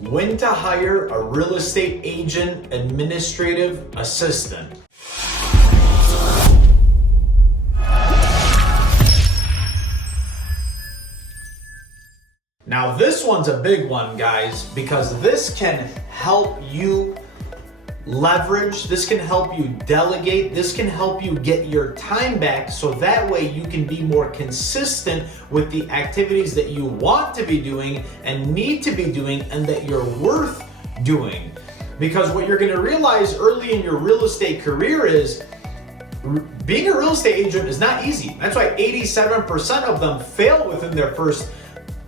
When to hire a real estate agent administrative assistant. Now this one's a big one, guys, because this can help you leverage, this can help you delegate, this can help you get your time back so that way you can be more consistent with the activities that you want to be doing and need to be doing and that you're worth doing. Because what you're going to realize early in your real estate career is being a real estate agent is not easy. That's why 87% of them fail within their first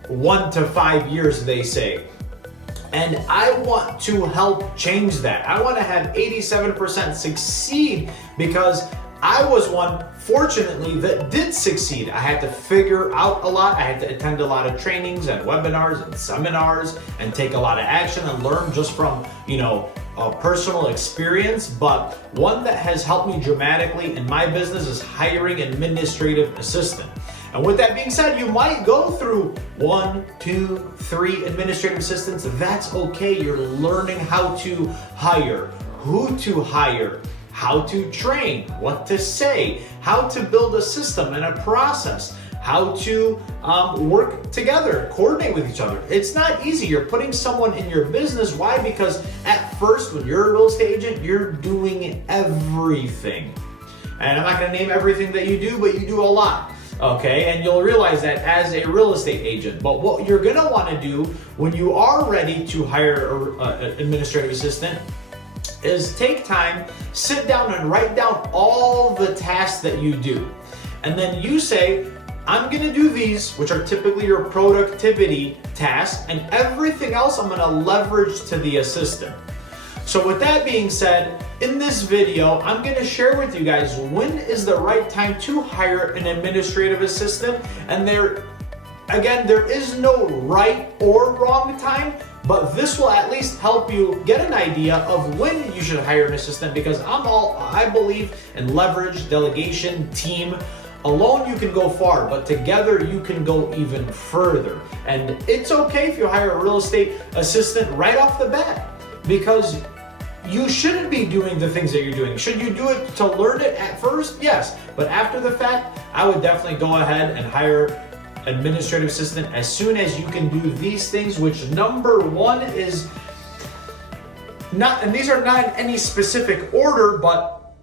1 to 5 years, they say. And I want to help change that. I want to have 87% succeed because I was one, fortunately, that did succeed. I had to figure out a lot. I had to attend a lot of trainings and webinars and seminars and take a lot of action and learn just from, personal experience. But one that has helped me dramatically in my business is hiring an administrative assistant. And with that being said, you might go through 1, 2, 3 administrative assistants. That's okay. You're learning how to hire, who to hire, how to train, what to say, how to build a system and a process, how to work together, coordinate with each other. It's not easy. You're putting someone in your business. Why? Because at first, when you're a real estate agent, you're doing everything. And I'm not going to name everything that you do, but you do a lot. Okay, and you'll realize that as a real estate agent. But what you're gonna want to do when you are ready to hire an administrative assistant is take time, sit down and write down all the tasks that you do. And then you say, I'm gonna do these, which are typically your productivity tasks, and everything else I'm gonna leverage to the assistant. So with that being said, in this video, I'm going to share with you guys when is the right time to hire an administrative assistant. And there is no right or wrong time, but this will at least help you get an idea of when you should hire an assistant, because I believe in leverage, delegation, team. Alone you can go far, but together you can go even further. And it's okay if you hire a real estate assistant right off the bat, because you shouldn't be doing the things that you're doing. Should you do it to learn it at first? Yes. But after the fact, I would definitely go ahead and hire an administrative assistant as soon as you can do these things, which number one is not, and these are not in any specific order, but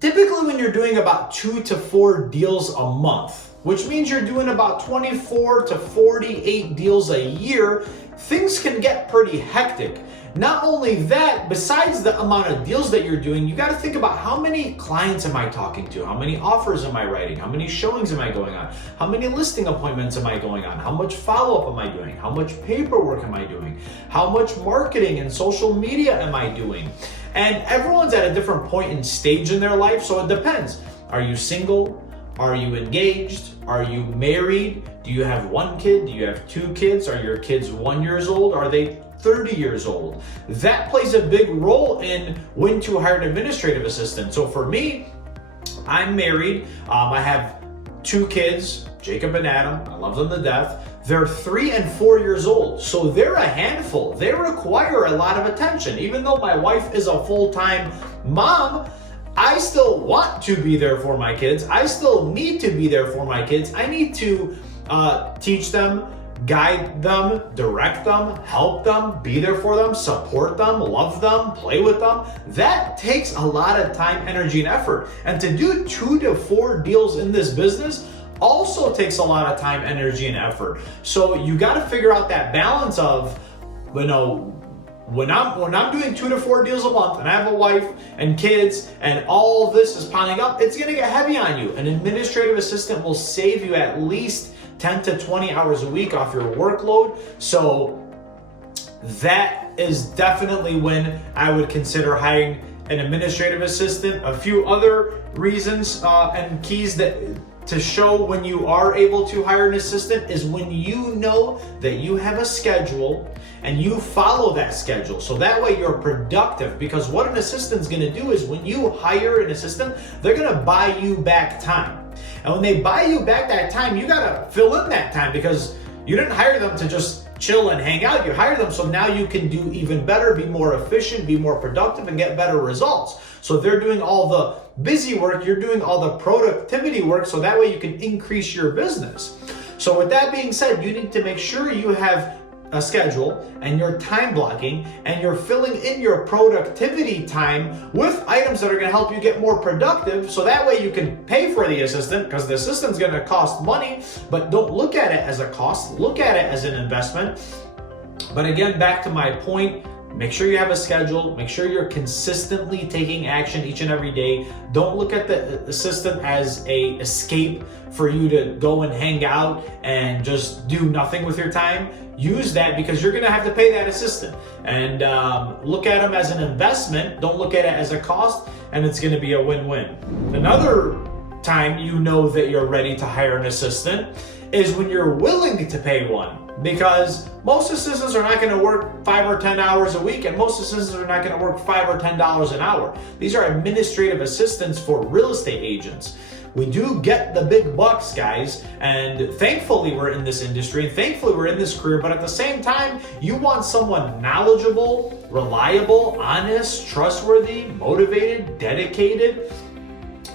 typically when you're doing about 2 to 4 deals a month, which means you're doing about 24 to 48 deals a year, things can get pretty hectic. Not only that, besides the amount of deals that you're doing, you got to think about how many clients am I talking to? How many offers am I writing? How many showings am I going on? How many listing appointments am I going on? How much follow-up am I doing? How much paperwork am I doing? How much marketing and social media am I doing? And everyone's at a different point and stage in their life, so it depends. Are you single? Are you engaged? Are you married? Do you have 1 kid? Do you have 2 kids? Are your kids 1 year old? Are they 30 years old? That plays a big role in when to hire an administrative assistant. So for me, I'm married. I have 2 kids, Jacob and Adam. I love them to death. They're 3 and 4 years old. So they're a handful. They require a lot of attention. Even though my wife is a full-time mom, I still want to be there for my kids. I still need to be there for my kids. I need to teach them, guide them, direct them, help them, be there for them, support them, love them, play with them. That takes a lot of time, energy, and effort. And to do 2 to 4 deals in this business also takes a lot of time, energy, and effort. So you got to figure out that balance of, when I'm doing 2 to 4 deals a month and I have a wife and kids and all this is piling up, it's going to get heavy on you. An administrative assistant will save you at least 10 to 20 hours a week off your workload. So that is definitely when I would consider hiring an administrative assistant. A few other reasons and keys to show when you are able to hire an assistant is when you know that you have a schedule and you follow that schedule. So that way you're productive, because what an assistant's gonna do is when you hire an assistant, they're gonna buy you back time. And when they buy you back that time, you gotta fill in that time, because you didn't hire them to just chill and hang out. You hire them so now you can do even better, be more efficient, be more productive, and get better results. So they're doing all the busy work, you're doing all the productivity work, so that way you can increase your business. So with that being said, you need to make sure you have a schedule and you're time blocking and you're filling in your productivity time with items that are going to help you get more productive, so that way you can pay for the assistant, because the assistant's going to cost money. But don't look at it as a cost, look at it as an investment. But again, back to my point, make sure you have a schedule, make sure you're consistently taking action each and every day. Don't look at the assistant as a escape for you to go and hang out and just do nothing with your time. Use that, because you're going to have to pay that assistant, and look at them as an investment. Don't look at it as a cost, and it's going to be a win-win. Another time you know that you're ready to hire an assistant is when you're willing to pay one, because most assistants are not going to work 5 or 10 hours a week, and most assistants are not going to work $5 or $10 an hour. These are administrative assistants for real estate agents. We do get the big bucks, guys, and thankfully we're in this industry, and thankfully we're in this career, but at the same time, you want someone knowledgeable, reliable, honest, trustworthy, motivated, dedicated,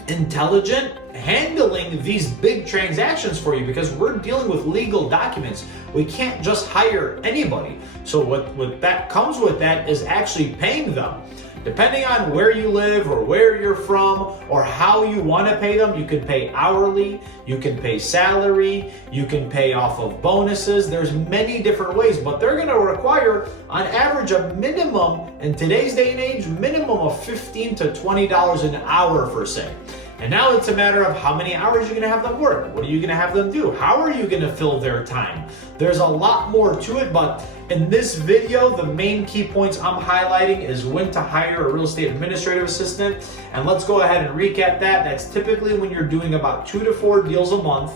intelligent, handling these big transactions for you, because we're dealing with legal documents. We can't just hire anybody. So what that comes with that is actually paying them. Depending on where you live or where you're from or how you want to pay them, you can pay hourly, you can pay salary, you can pay off of bonuses. There's many different ways, but they're going to require on average a minimum, in today's day and age, minimum of $15 to $20 an hour for say. And now it's a matter of how many hours you're going to have them work. What are you going to have them do? How are you going to fill their time? There's a lot more to it, but in this video, the main key points I'm highlighting is when to hire a real estate administrative assistant. And let's go ahead and recap that. That's typically when you're doing about 2 to 4 deals a month,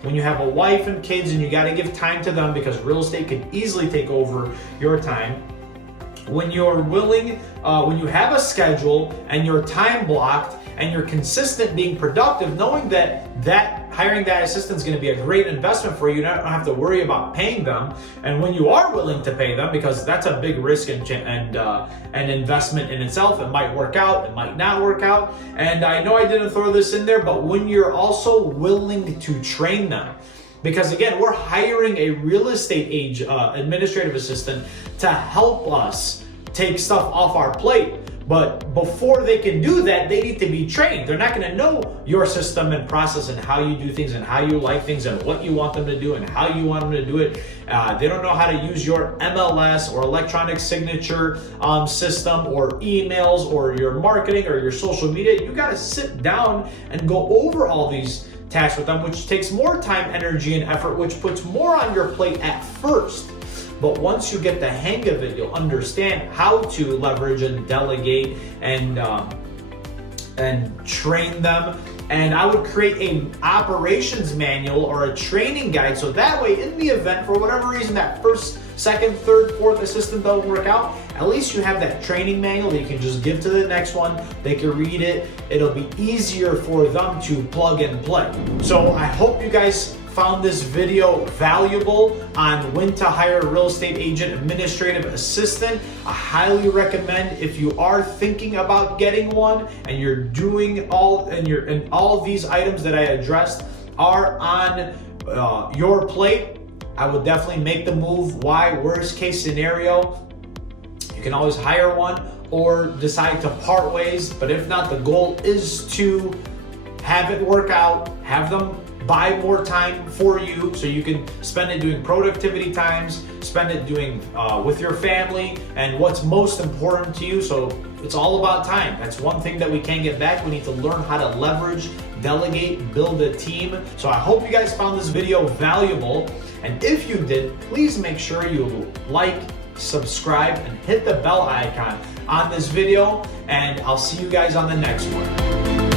when you have a wife and kids and you got to give time to them, because real estate could easily take over your time. When you're willing, when you have a schedule and you're time blocked and you're consistent being productive, knowing that hiring that assistant is going to be a great investment for you, you don't have to worry about paying them. And when you are willing to pay them, because that's a big risk and investment in itself, it might work out, it might not work out. And I know I didn't throw this in there, but when you're also willing to train them, because again, we're hiring a real estate administrative assistant to help us take stuff off our plate. But before they can do that, they need to be trained. They're not going to know your system and process and how you do things and how you like things and what you want them to do and how you want them to do it. They don't know how to use your MLS or electronic signature system or emails or your marketing or your social media. You got to sit down and go over all these tasks with them, which takes more time, energy, and effort, which puts more on your plate at first. But once you get the hang of it, you'll understand how to leverage and delegate and train them. And I would create an operations manual or a training guide, so that way, in the event, for whatever reason, that first, second, third, fourth assistant don't work out, at least you have that training manual that you can just give to the next one. They can read it. It'll be easier for them to plug and play. So I hope you guys found this video valuable on when to hire a real estate agent administrative assistant. I highly recommend, if you are thinking about getting one and you're doing all of these items that I addressed are on your plate, I would definitely make the move. Why? Worst case scenario, you can always hire one or decide to part ways. But if not, the goal is to have it work out, have them buy more time for you so you can spend it doing productivity times, spend it doing with your family and what's most important to you. So it's all about time. That's one thing that we can't get back. We need to learn how to leverage, delegate, build a team. So I hope you guys found this video valuable. And if you did, please make sure you like, subscribe, and hit the bell icon on this video. And I'll see you guys on the next one.